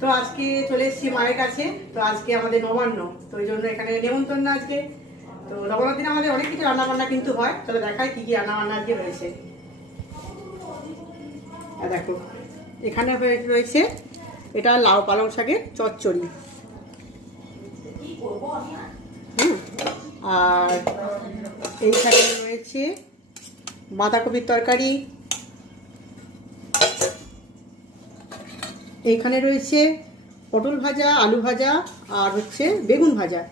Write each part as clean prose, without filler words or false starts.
তো আজকে চলে এসেছি মায়ের কাছে। তো আজকে আমাদের নবান্ন, তো ওই জন্য এখানে নেমন্তন্ন আজকে। তো নবান্নের দিন আমাদের অনেক কিছু রান্না বান্না কিন্তু হয়। চলো দেখাই কি কি রান্না বান্না আজকে হয়েছে। দেখো এখানে রয়েছে এটা লাউ পালং শাকের চচ্চড়ি, আর এইখানে রয়েছে বাঁধাকপির তরকারি, এইখানে রয়েছে পটল ভাজা, আলু ভাজা, আর হচ্ছে বেগুন ভাজা।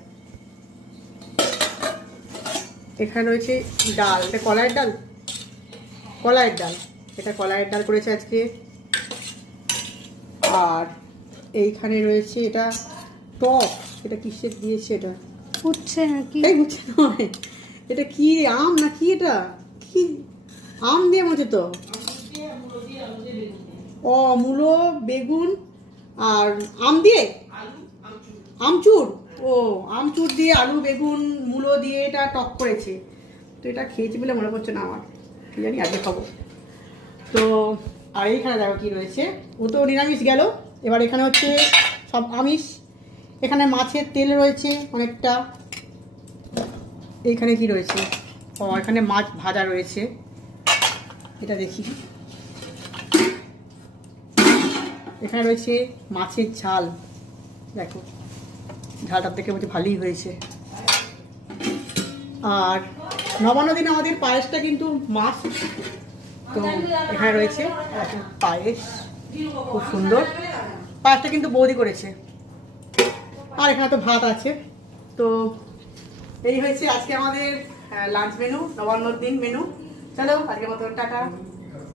এখানে রয়েছে ডাল, এটা কলাইয়ের ডাল, কলাইয়ের ডাল, এটা কলাইয়ের ডাল করেছে আজকে। আর এইখানে রয়েছে এটা টক, এটা কিসের দিয়েছে, এটা উচ্ছে নাকি? এই উচ্ছে নয়, এটা কি আম না কি, এটা কি আম দিয়ে মজে তো, ও মূলো বেগুন আর আম দিয়ে আমচুর, ও আমচুর দিয়ে আলু বেগুন মূলো দিয়ে এটা টক করেছে। তো এটা খেয়েছি বলে মনে পড়ছে না আমার, কি জানি আগে খাবো। তো আর এইখানে দেখো কি রয়েছে, ও তো নিরামিষ গেল, এবার এখানে হচ্ছে সব আমিষ। এখানে মাছের তেল রয়েছে অনেকটা। এইখানে কি রয়েছে, ও এখানে মাছ ভাজা রয়েছে, এটা দেখি। এখানে রয়েছে মাছের ঝাল, দেখো ঝালটার থেকে বলছে ভালোই হয়েছে। আর নবান্ন দিন আমাদের পায়েসটা কিন্তু মাছ, তো এখানে রয়েছে পায়েস, খুব সুন্দর পায়েসটা কিন্তু বৌদি করেছে। আর এখানে তো ভাত আছে। তো এই হয়েছে আজকে আমাদের লাঞ্চ মেনু, নবান্নর দিন মেনু। চলো আজকের মতো টাটা।